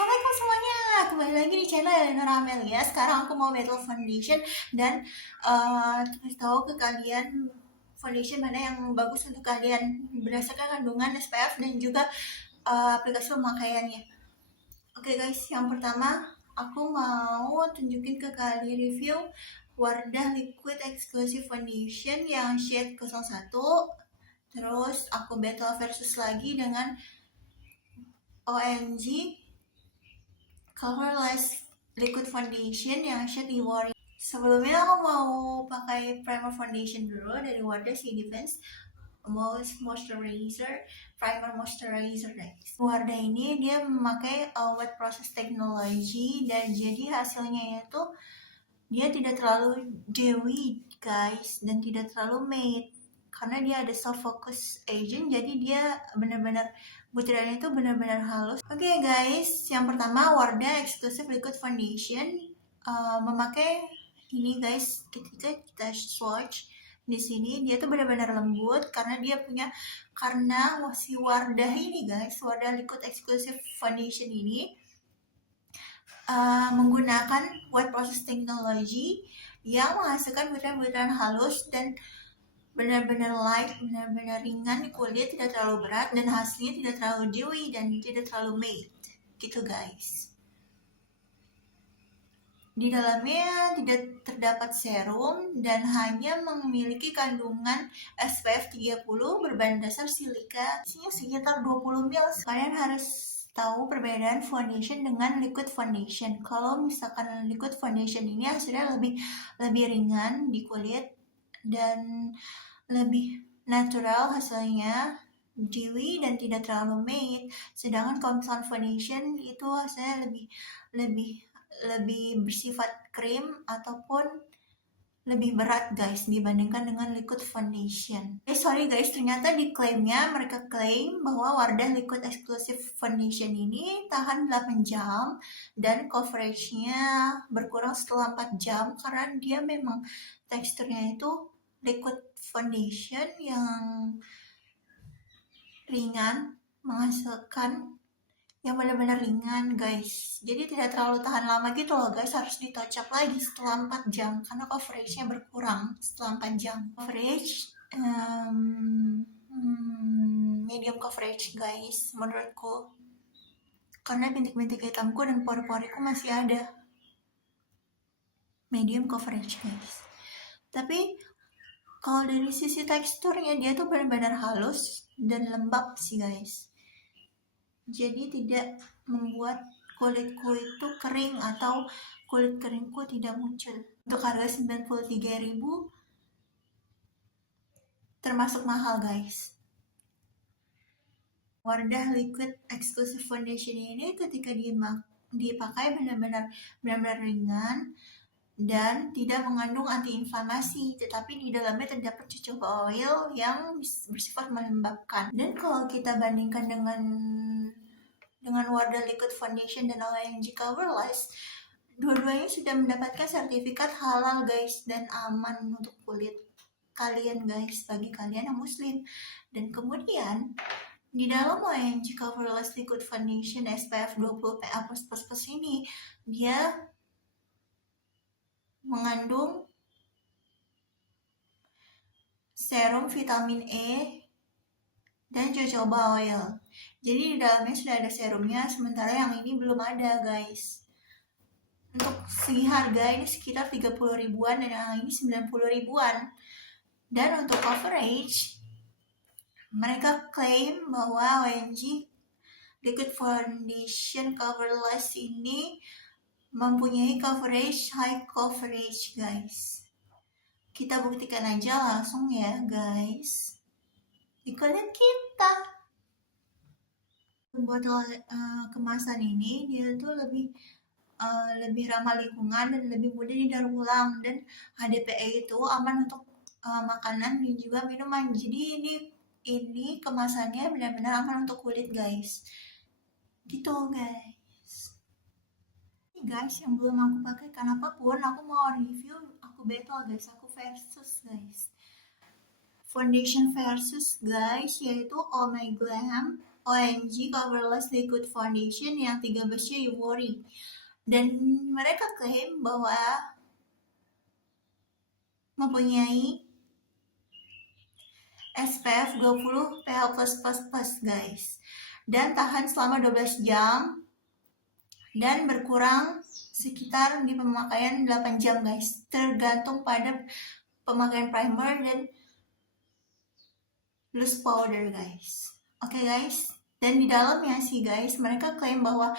Assalamualaikum semuanya, kembali lagi di channel Eleanor Amelia. Sekarang aku mau battle foundation dan kasih tahu ke kalian foundation mana yang bagus untuk kalian berdasarkan kandungan SPF dan juga aplikasi pemakaiannya. Oke guys, yang pertama aku mau tunjukin ke kalian review Wardah Liquid Exclusive Foundation yang shade 01. Terus aku battle versus lagi dengan OMG Colorless Liquid Foundation yang shade Ivory. Sebelumnya aku mau pakai primer foundation dulu dari Wardah Sea Defense Primer Moisturizer guys. Wardah ini dia memakai wet process technology dan jadi hasilnya itu dia tidak terlalu dewy guys dan tidak terlalu matte karena dia ada soft focus agent, jadi dia benar-benar butirannya itu benar-benar halus. Oke guys, yang pertama Wardah Exclusive Liquid Foundation memakai ini guys. Ketika kita swatch di sini dia tuh benar-benar lembut karena dia punya, karena si Wardah ini guys, Wardah Liquid Exclusive Foundation ini menggunakan wet process technology yang menghasilkan butiran-butiran halus dan benar-benar light, benar-benar ringan di kulit, tidak terlalu berat dan hasilnya tidak terlalu dewy dan tidak terlalu matte gitu guys. Di dalamnya tidak terdapat serum dan hanya memiliki kandungan SPF 30 berbahan dasar silika sekitar 20 ml. Kalian harus tahu perbedaan foundation dengan liquid foundation. Kalau misalkan liquid foundation ini hasilnya lebih ringan di kulit dan lebih natural hasilnya, dewy dan tidak terlalu matte. Sedangkan kalau misalkan foundation itu hasilnya lebih bersifat krim ataupun lebih berat guys dibandingkan dengan liquid foundation. Sorry guys, ternyata di klaimnya mereka klaim bahwa Wardah Liquid Exclusive Foundation ini tahan 8 jam dan coveragenya berkurang setelah 4 jam karena dia memang teksturnya itu liquid foundation yang ringan, menghasilkan yang benar-benar ringan guys, jadi tidak terlalu tahan lama gitu loh guys. Harus di touch up lagi setelah 4 jam karena coveragenya berkurang setelah 4 jam. Coverage medium coverage guys menurutku, karena bintik-bintik hitamku dan pori-poriku masih ada. Medium coverage guys. Tapi kalau dari sisi teksturnya dia tuh benar-benar halus dan lembab sih guys, jadi tidak membuat kulitku itu kering atau kulit keringku tidak muncul. Untuk harga 93.000 termasuk mahal guys. Wardah Liquid Exclusive Foundation ini ketika dipakai benar-benar ringan dan tidak mengandung anti-inflamasi, tetapi di dalamnya terdapat jojoba oil yang bersifat melembabkan. Dan kalau kita bandingkan dengan Wardah Liquid Foundation dan OMG Colorless, dua-duanya sudah mendapatkan sertifikat halal guys dan aman untuk kulit kalian guys, bagi kalian yang muslim. Dan kemudian di dalam OMG Colorless Liquid Foundation SPF 20 PA++ ini dia mengandung serum vitamin E dan jojoba oil. Jadi di dalamnya sudah ada serumnya, sementara yang ini belum ada guys. Untuk segi harga ini sekitar 30 ribuan dan yang ini 90 ribuan. Dan untuk coverage, mereka klaim bahwa OMG Liquid Foundation Coverless ini mempunyai high coverage guys. Kita buktikan aja langsung ya guys di kulit kita. Botol kemasan ini dia tuh lebih ramah lingkungan dan lebih mudah didaur ulang, dan HDPE itu aman untuk makanan dan juga minuman. Jadi ini kemasannya benar-benar aman untuk kulit guys. Gitu guys, yang belum aku pakai karena apapun aku mau review, aku battle guys, aku versus guys. Foundation versus guys, yaitu Oh My Glam OMG Coverless Liquid Foundation yang 13-nya Ivory. Dan mereka klaim bahwa mempunyai SPF 20 PH+++, guys. Dan tahan selama 12 jam dan berkurang sekitar di pemakaian 8 jam, guys. Tergantung pada pemakaian primer dan loose powder, guys. Oke, guys. Dan di dalamnya sih, guys, mereka klaim bahwa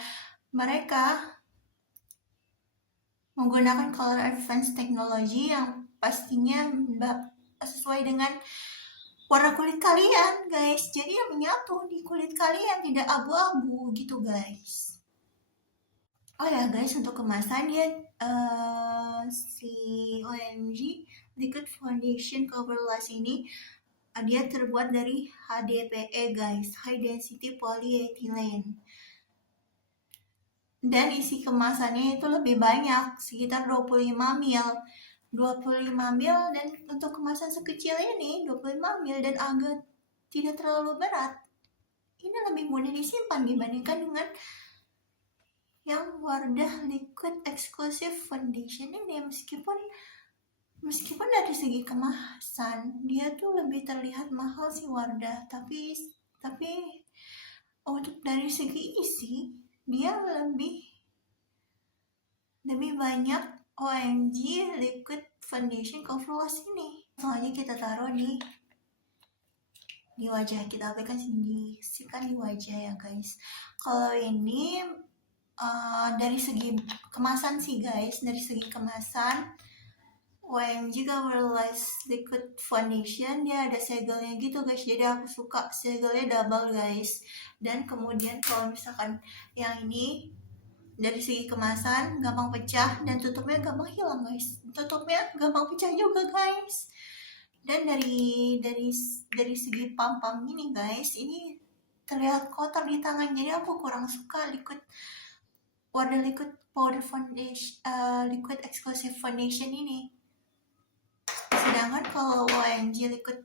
mereka menggunakan color advance technology yang pastinya sesuai dengan warna kulit kalian, guys. Jadi yang menyatu di kulit kalian, tidak abu-abu gitu, guys. Oh ya, guys, untuk kemasan dia si OMG Liquid Foundation Coverless ini dia terbuat dari HDPE, guys, High Density Polyethylene. Dan isi kemasannya itu lebih banyak, sekitar 25 ml. 25 ml dan untuk kemasan sekecil ini 25 ml dan agak tidak terlalu berat. Ini lebih mudah disimpan dibandingkan dengan yang Wardah Liquid Exclusive Foundation ini. Meskipun dari segi kemasan dia tuh lebih terlihat mahal sih Wardah, tapi untuk dari segi isi dia lebih banyak OMG Liquid Foundation Coverless ini. Soalnya kita taruh di wajah, kita aplikasikan di wajah ya, guys. Kalau ini dari segi kemasan sih, guys, dari segi kemasan OMG Coverless Liquid Foundation dia ada segelnya gitu, guys. Jadi aku suka segelnya double, guys. Dan kemudian kalau misalkan yang ini dari segi kemasan gampang pecah dan tutupnya gampang hilang, guys. Tutupnya gampang pecah juga, guys. Dan dari segi pam-pam ini, guys, ini terlihat kotor di tangan. Jadi aku kurang suka Wardah Liquid Powder Foundation, Liquid Exclusive Foundation ini. Sedangkan kalau OMG Liquid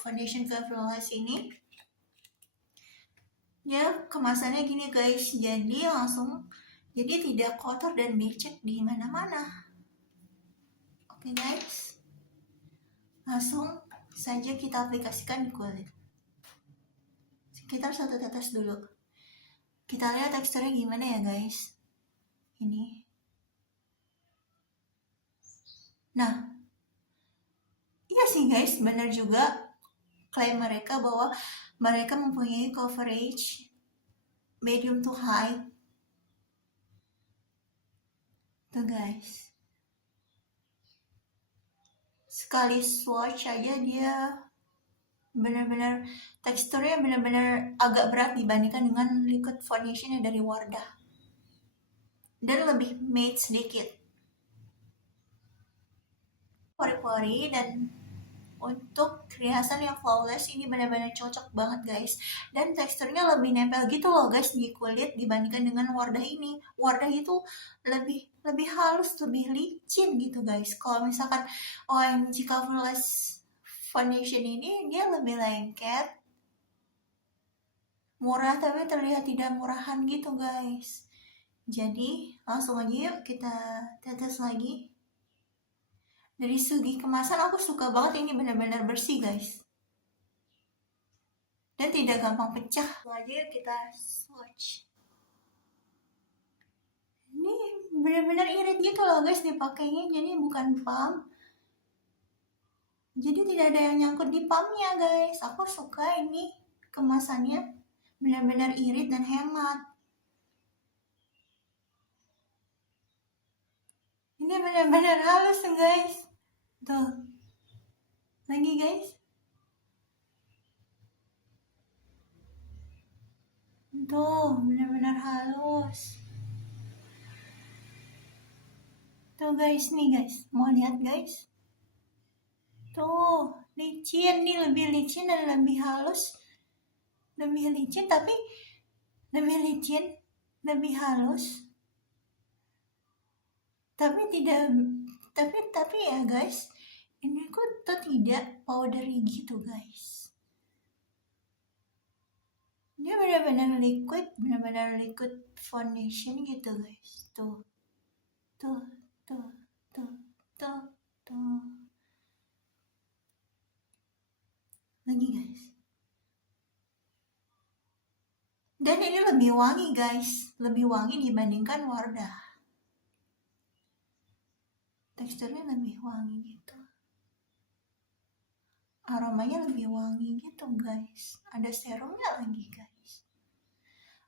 Foundation Coverless ini ya kemasannya gini, guys. Jadi tidak kotor dan becek di mana-mana. Oke, guys. Langsung saja kita aplikasikan di kulit. Sekitar 1 tetes dulu. Kita lihat teksturnya gimana ya, guys. Ini. Nah, iya sih, guys, benar juga klaim mereka bahwa mereka mempunyai coverage medium to high. Tuh, guys. Sekali swatch aja dia benar-benar teksturnya benar-benar agak berat dibandingkan dengan liquid foundation dari Wardah. Dan lebih matte sedikit. Pori-pori dan untuk riasan yang flawless ini benar-benar cocok banget, guys. Dan teksturnya lebih nempel gitu loh, guys, di kulit dibandingkan dengan Wardah ini. Wardah itu lebih halus, lebih licin gitu, guys. Kalau misalkan OMG Coverless Foundation ini dia lebih lengket, murah tapi terlihat tidak murahan gitu, guys. Jadi langsung aja yuk kita tetes lagi. Dari segi kemasan aku suka banget, ini benar-benar bersih, guys. Dan tidak gampang pecah. Langsung aja yuk kita swatch. Ini benar-benar irit gitu loh, guys, dipakainya. Jadi bukan pump. Jadi tidak ada yang nyangkut di pumpnya, guys. Aku suka ini kemasannya benar-benar irit dan hemat. Ini benar-benar halus, guys. Tuh. Lagi, guys. Tuh, benar-benar halus. Tuh, guys, nih, guys. Mau lihat, guys? Tuh, licin. Nih lebih licin dan lebih halus. Lebih licin, tapi lebih licin, lebih halus. Tapi ya, guys, ini kok tidak powdery gitu, guys. Dia benar-benar liquid foundation gitu guys. Tuh, tuh, tuh, tuh, tuh, tuh. Lagi guys. Dan ini lebih wangi guys, lebih wangi dibandingkan Wardah. Teksturnya lebih wangi gitu. Aromanya lebih wangi gitu guys. Ada serumnya lagi guys.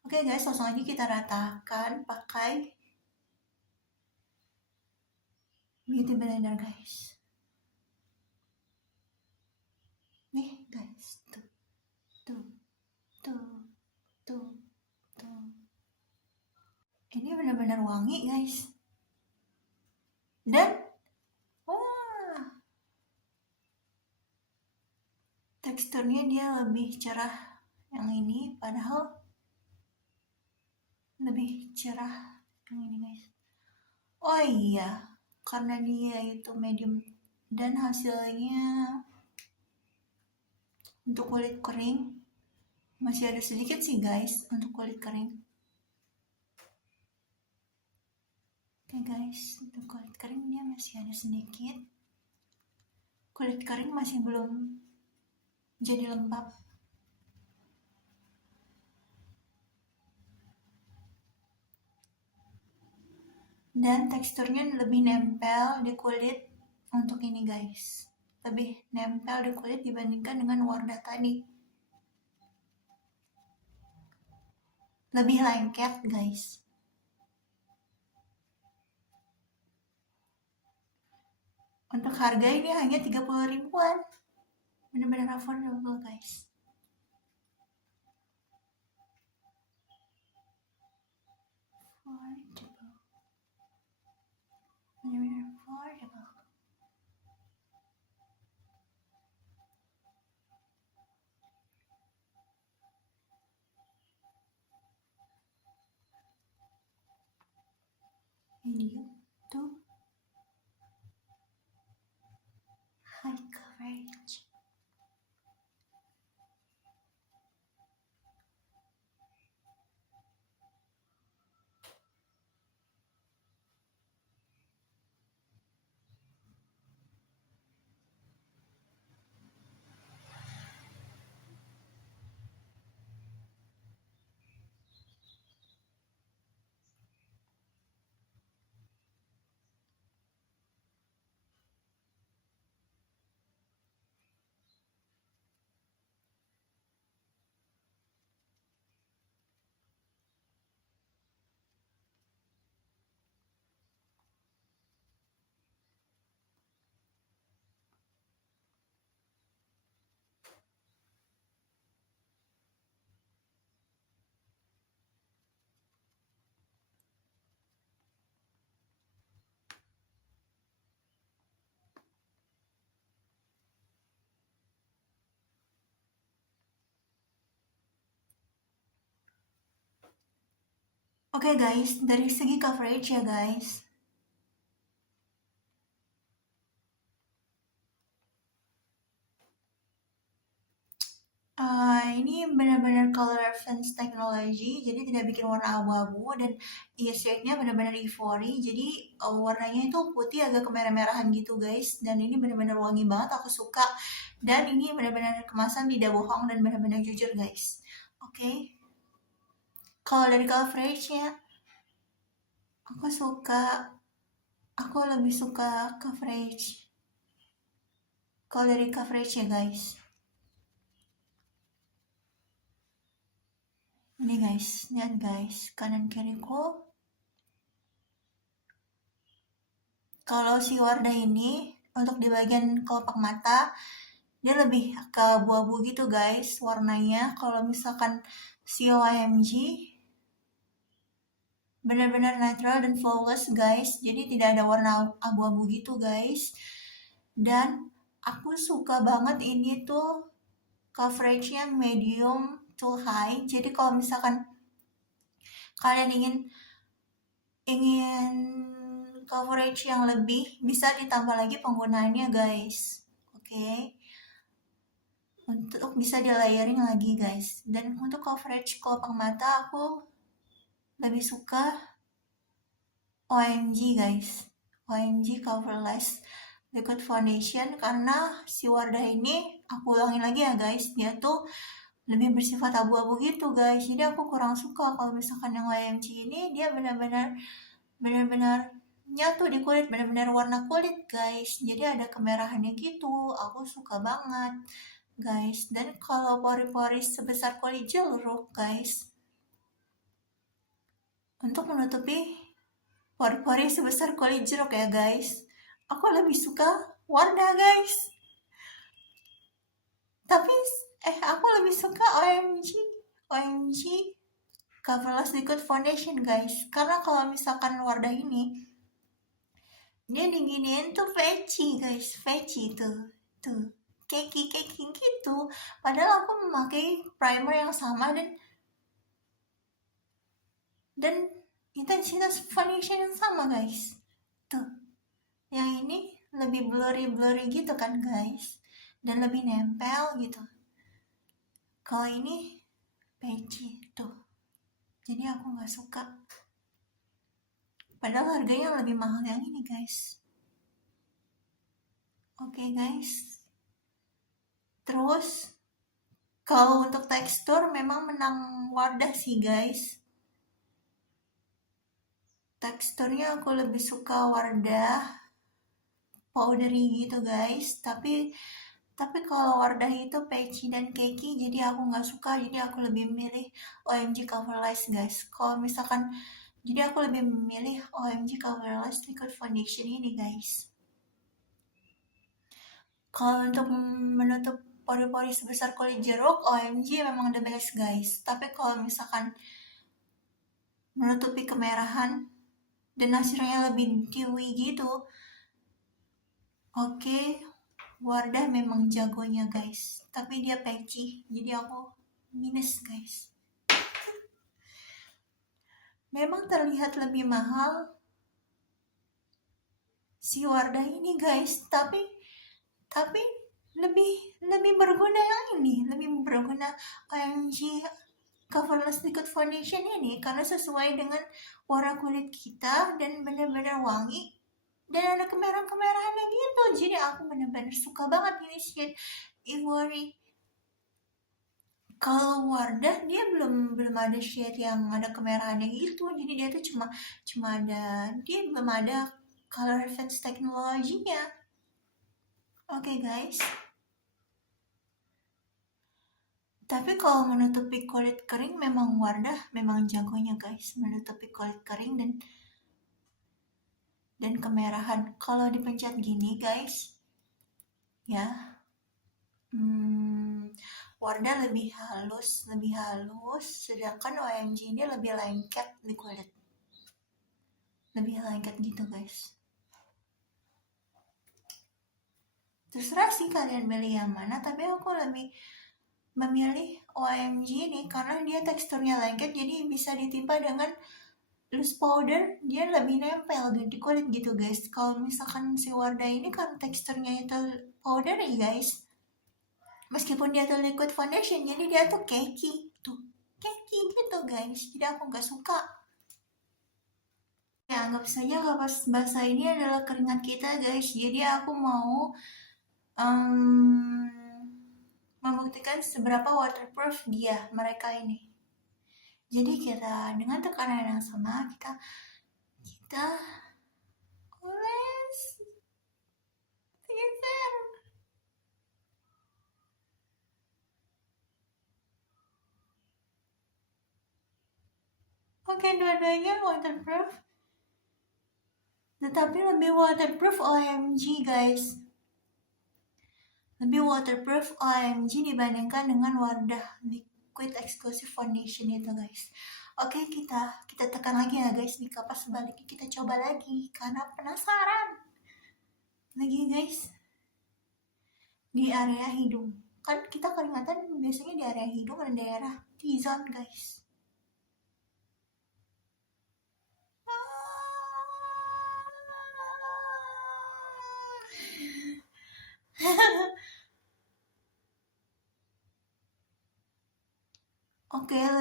Oke guys, langsung aja kita ratakan pakai beauty blender guys. Nih guys, tuh, tuh, tuh, tuh, tuh. Ini benar-benar wangi guys. Dan wah, teksturnya dia lebih cerah yang ini, padahal lebih cerah yang ini guys. Oh iya, karena dia itu medium dan hasilnya untuk kulit kering masih ada sedikit sih guys untuk kulit kering. Oke guys, untuk kulit kering dia masih ada sedikit. Kulit kering masih belum jadi lembab. Dan teksturnya lebih nempel di kulit untuk ini guys. Lebih nempel di kulit dibandingkan dengan Wardah tadi. Lebih lengket guys. Untuk harga ini hanya 30 ribuan. Benar-benar affordable guys. Affordable. Benar-benar affordable. Medium to high coverage. Oke guys, dari segi coverage ya guys. Ini benar-benar color advance technology, jadi tidak bikin warna abu-abu dan shade-nya benar-benar ivory, jadi warnanya itu putih agak kemerah-merahan gitu guys. Dan ini benar-benar wangi banget, aku suka. Dan ini benar-benar kemasan tidak bohong dan benar-benar jujur guys. Oke. Kalau dari coverage-nya, aku lebih suka coverage. Kalau dari coverage-nya guys. Ini guys, lihat guys, kanan kiriku. Kalau si Wardah ini untuk di bagian kelopak mata dia lebih ke abu-abu gitu guys warnanya. Kalau misalkan si OMG benar-benar natural dan flawless guys, jadi tidak ada warna abu-abu gitu guys. Dan aku suka banget ini tuh coveragenya medium to high, jadi kalau misalkan kalian ingin coverage yang lebih, bisa ditambah lagi penggunaannya guys. Oke. untuk bisa di layering lagi guys. Dan untuk coverage kelopak mata aku lebih suka OMG guys, OMG Coverless Liquid Foundation, karena si Wardah ini, aku ulangin lagi ya guys, dia tuh lebih bersifat abu-abu gitu guys. Jadi aku kurang suka kalau misalkan yang OMG ini dia benar-benar nyatu di kulit, benar-benar warna kulit guys. Jadi ada kemerahannya gitu, aku suka banget guys. Dan kalau pori-pori sebesar kulit jeruk guys, untuk menutupi pori-pori sebesar kulit jeruk ya guys, aku lebih suka Wardah guys. Tapi aku lebih suka OMG Coverless Liquid Foundation guys. Karena kalau misalkan Wardah ini, dia diginiin tuh feci guys, feci tuh keki gitu. Padahal aku memakai primer yang sama dan intensitas foundation yang sama guys. Tuh, yang ini lebih blurry gitu kan guys, dan lebih nempel gitu. Kalau ini peci tuh, jadi aku nggak suka. Padahal harganya lebih mahal yang ini guys. Oke guys. Terus kalau untuk tekstur memang menang Wardah sih guys. Teksturnya aku lebih suka Wardah powdery gitu guys. Tapi kalau Wardah itu patchy dan cakey, jadi aku nggak suka. Jadi aku lebih milih OMG Coverless guys. Kalau misalkan, jadi aku lebih memilih OMG Coverless Liquid Foundation ini guys. Kalau untuk menutup pori-pori sebesar kulit jeruk, OMG memang the best guys. Tapi kalau misalkan menutupi kemerahan dan hasilnya lebih dewy gitu, oke, Wardah memang jagonya guys. Tapi dia patchy, jadi aku minus guys. Memang terlihat lebih mahal si Wardah ini guys, tapi lebih berguna yang ini, lebih berguna OMG Coverless Liquid Foundation ini, karena sesuai dengan warna kulit kita dan benar-benar wangi dan ada kemerahan-kemerahannya gitu. Jadi aku benar-benar suka banget ini shade Ivory. Kalau Wardah dia belum ada shade yang ada kemerahannya gitu, jadi dia tuh cuma ada, dia belum ada color advance teknologinya. Oke guys. Tapi kalau menutupi kulit kering memang Wardah memang jagonya guys, menutupi kulit kering dan kemerahan. Kalau dipencet gini guys, ya, Wardah lebih halus, sedangkan OMG ini lebih lengket di kulit, lebih lengket gitu guys. Terserah sih kalian milih yang mana, tapi aku lebih memilih OMG ini karena dia teksturnya lengket, jadi bisa ditimpa dengan loose powder, dia lebih nempel di kulit gitu guys. Kalau misalkan si Wardah ini kan teksturnya itu powder ya guys, meskipun dia tuh liquid foundation, jadi dia tuh cakey gitu guys, jadi aku nggak suka. Ya anggap saja kapas basah ini adalah keringat kita guys, jadi aku mau membuktikan seberapa waterproof mereka ini. Jadi kita dengan tekanan yang sama kita oles, geser. Oke, dua-duanya waterproof, tetapi lebih waterproof OMG guys, lebih waterproof OMG dibandingkan dengan Wardah Liquid Exclusive Foundation itu guys. Oke, kita tekan lagi ya guys di kapas sebaliknya, kita coba lagi karena penasaran lagi guys. Di area hidung, kan kita keringatan biasanya di area hidung dan daerah T-zone guys.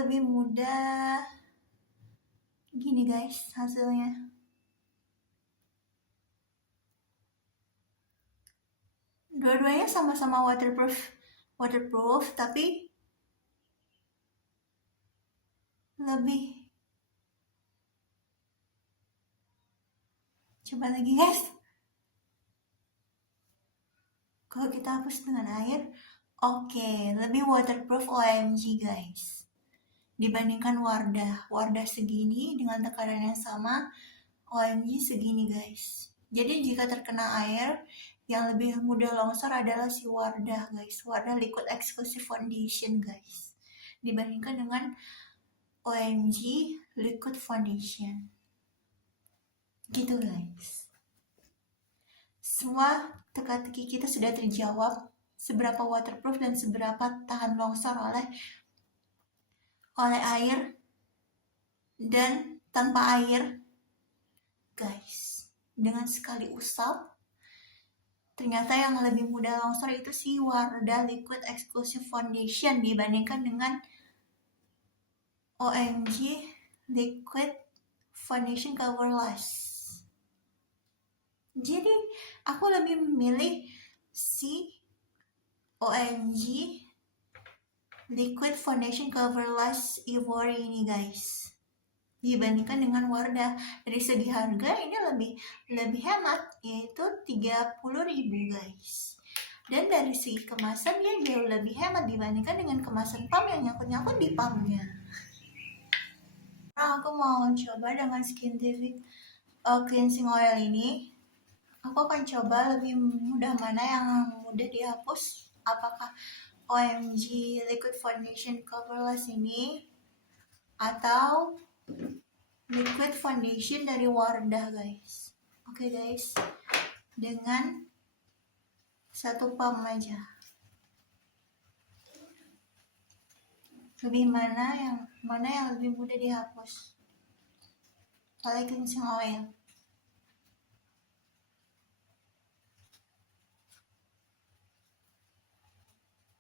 lebih mudah. Gini guys hasilnya. Dua-duanya sama-sama waterproof tapi lebih. Coba lagi guys. Kalau kita hapus dengan air, oke, lebih waterproof OMG guys. Dibandingkan Wardah segini dengan tekanan yang sama, OMG segini guys. Jadi jika terkena air, yang lebih mudah longsor adalah si Wardah guys. Wardah Liquid Exclusive Foundation guys. Dibandingkan dengan OMG Liquid Foundation. Gitu guys. Semua teka-teki kita sudah terjawab. Seberapa waterproof dan seberapa tahan longsor oleh air dan tanpa air guys. Dengan sekali usap, ternyata yang lebih mudah longsor itu si Wardah Liquid Exclusive Foundation dibandingkan dengan OMG Liquid Foundation Coverless. Jadi aku lebih memilih si OMG Liquid Foundation Coverless Ivory ini guys, dibandingkan dengan Wardah. Dari segi harga ini lebih hemat, yaitu 30.000 guys. Dan dari segi kemasan dia jauh lebih hemat dibandingkan dengan kemasan pump yang nyangkut-nyangkut di pumpnya. Nah, aku mau coba dengan Skintific cleansing oil ini. Aku akan coba lebih mudah mana yang mudah dihapus. Apakah OMG Liquid Foundation Coverless ini atau Liquid Foundation dari Wardah guys. Oke guys, dengan satu pump aja. Lebih mana yang lebih mudah dihapus? Pakai cleansing oil.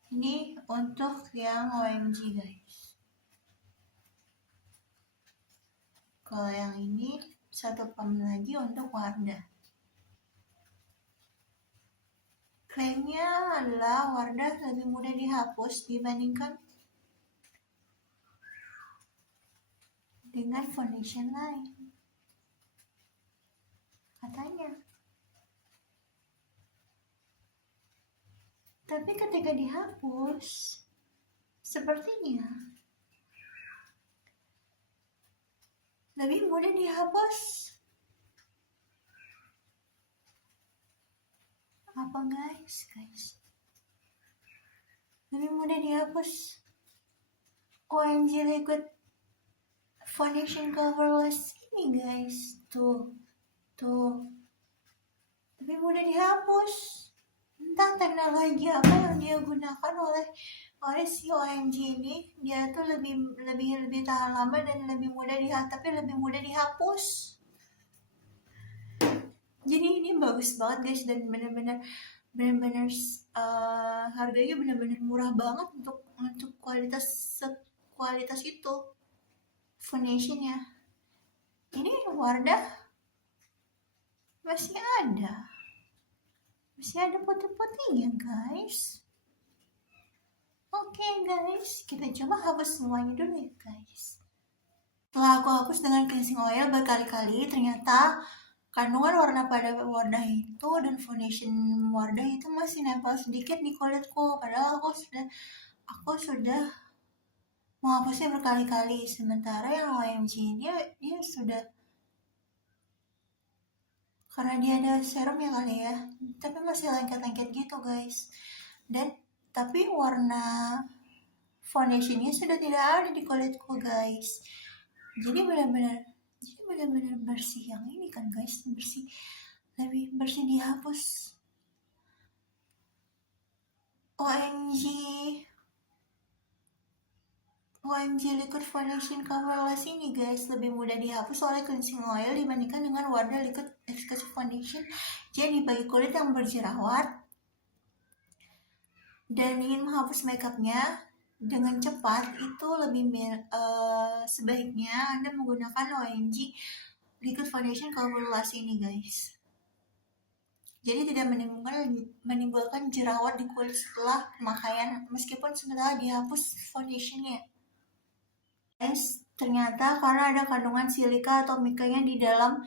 Ini untuk yang OMG guys. Kalau yang ini satu pump lagi untuk Wardah. Klaimnya adalah Wardah lebih mudah dihapus dibandingkan dengan foundation lain. Katanya. Tapi ketika dihapus, sepertinya lebih mudah dihapus. Apa guys? Lebih mudah dihapus OMG Liquid Foundation Coverless ini guys. Tuh. Lebih mudah dihapus. Entah teknologi apa yang dia gunakan oleh si OMG ini. Dia tuh lebih tahan lama dan lebih mudah dihapus. Jadi ini bagus banget guys, dan benar-benar harganya benar-benar murah banget untuk kualitas itu foundationnya. Ini Wardah masih ada putih-putihnya guys. Oke guys, kita coba hapus semuanya dulu ya guys. Setelah aku hapus dengan cleansing oil berkali-kali, ternyata kandungan warna pada Wardah itu dan foundation Wardah itu masih nempel sedikit di kulitku. Padahal aku sudah menghapusnya berkali-kali. Sementara yang OMG dia sudah, karena dia ada serumnya kali ya, tapi masih lengket-lengket gitu guys. Tapi warna foundationnya sudah tidak ada di kulitku guys. Jadi benar-benar bersih yang ini kan guys, lebih bersih dihapus. OMG Liquid Foundation Coverless ini guys lebih mudah dihapus oleh cleansing oil dibandingkan dengan Wardah Liquid Exclusive Foundation. Jadi bagi kulit yang berjerawat dan ingin menghapus makeupnya, dengan cepat itu sebaiknya Anda menggunakan OMG Liquid Foundation Colorless ini guys. Jadi tidak menimbulkan jerawat di kulit setelah pemakaian meskipun setelah dihapus foundationnya. Guys, ternyata karena ada kandungan silika atau mikanya di dalam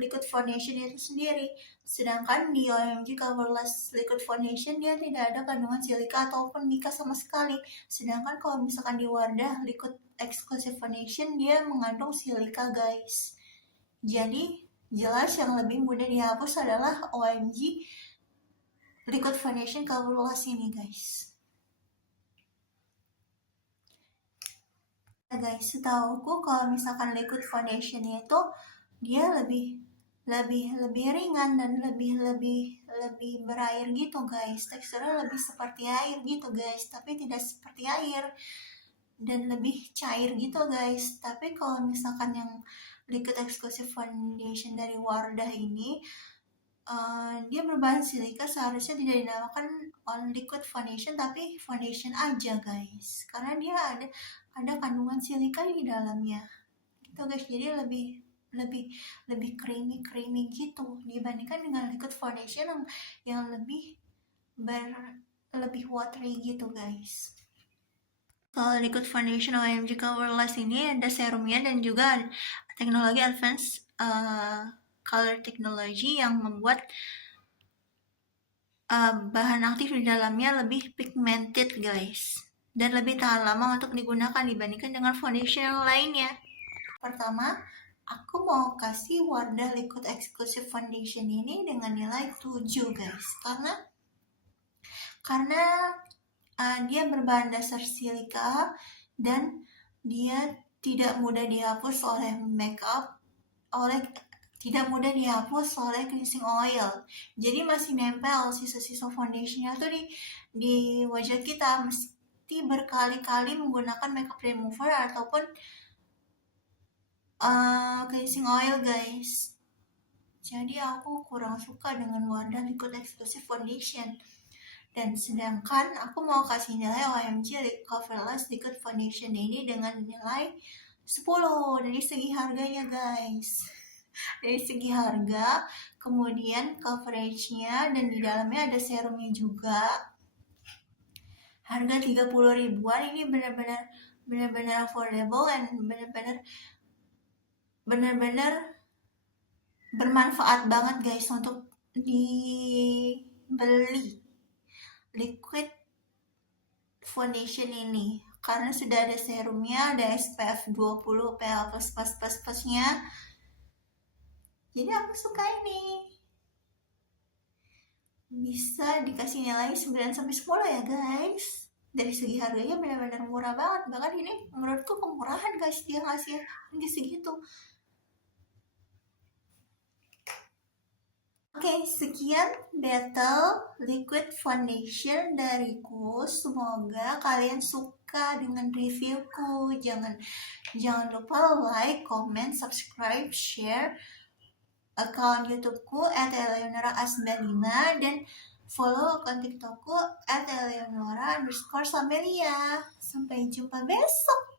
liquid foundation itu sendiri. Sedangkan di OMG Colorless Liquid Foundation dia tidak ada kandungan silika ataupun mika sama sekali. Sedangkan kalau misalkan di Wardah Liquid Exclusive Foundation dia mengandung silika guys. Jadi jelas yang lebih mudah dihapus adalah OMG Liquid Foundation Colorless ini guys. Guys, setauku kalau misalkan liquid foundation itu dia lebih ringan dan lebih berair gitu guys. Teksturnya lebih seperti air gitu guys, tapi tidak seperti air dan lebih cair gitu guys. Tapi kalau misalkan yang liquid exclusive foundation dari Wardah ini dia berbahan silika, seharusnya tidak dinamakan on liquid foundation tapi foundation aja guys, karena dia ada kandungan silika di dalamnya gitu guys. Jadi lebih creamy gitu dibandingkan dengan liquid foundation yang lebih watery gitu guys. Kalau liquid foundation OMG Colorless ini ada serumnya dan juga teknologi advance color technology yang membuat bahan aktif di dalamnya lebih pigmented guys, dan lebih tahan lama untuk digunakan dibandingkan dengan foundation yang lainnya. Pertama, aku mau kasih Wardah Liquid Exclusive Foundation ini dengan nilai 7 guys, karena dia berbahan dasar silika dan dia tidak mudah dihapus oleh makeup, tidak mudah dihapus oleh cleansing oil. Jadi masih nempel sisa-sisa foundationnya tuh di wajah kita, mesti berkali-kali menggunakan makeup remover ataupun cleansing oil guys. Jadi aku kurang suka dengan Wardah Liquid Exclusive Foundation. Dan sedangkan aku mau kasih nilai OMG Colorless Liquid Foundation ini dengan nilai 10 dari segi harganya guys. Dari segi harga, kemudian coveragenya, dan di dalamnya ada serumnya juga. Harga 30 ribuan ini benar-benar affordable dan benar-benar bermanfaat banget guys untuk dibeli liquid foundation ini, karena sudah ada serumnya, ada SPF 20 PA++++++++++++++++++++++++++++++++++++++++++++++++++++++++++ jadi aku suka ini. Bisa dikasih nilai 9-10 ya guys. Dari segi harganya benar-benar murah banget. Bahkan ini menurutku kemurahan guys, dia ngasih harga segitu. Oke, sekian battle liquid foundation dariku. Semoga kalian suka dengan reviewku. Jangan lupa like, comment, subscribe, share account YouTubeku @eleonora_asbalina dan follow akun TikTokku @eleonora_samelia. Sampai jumpa besok.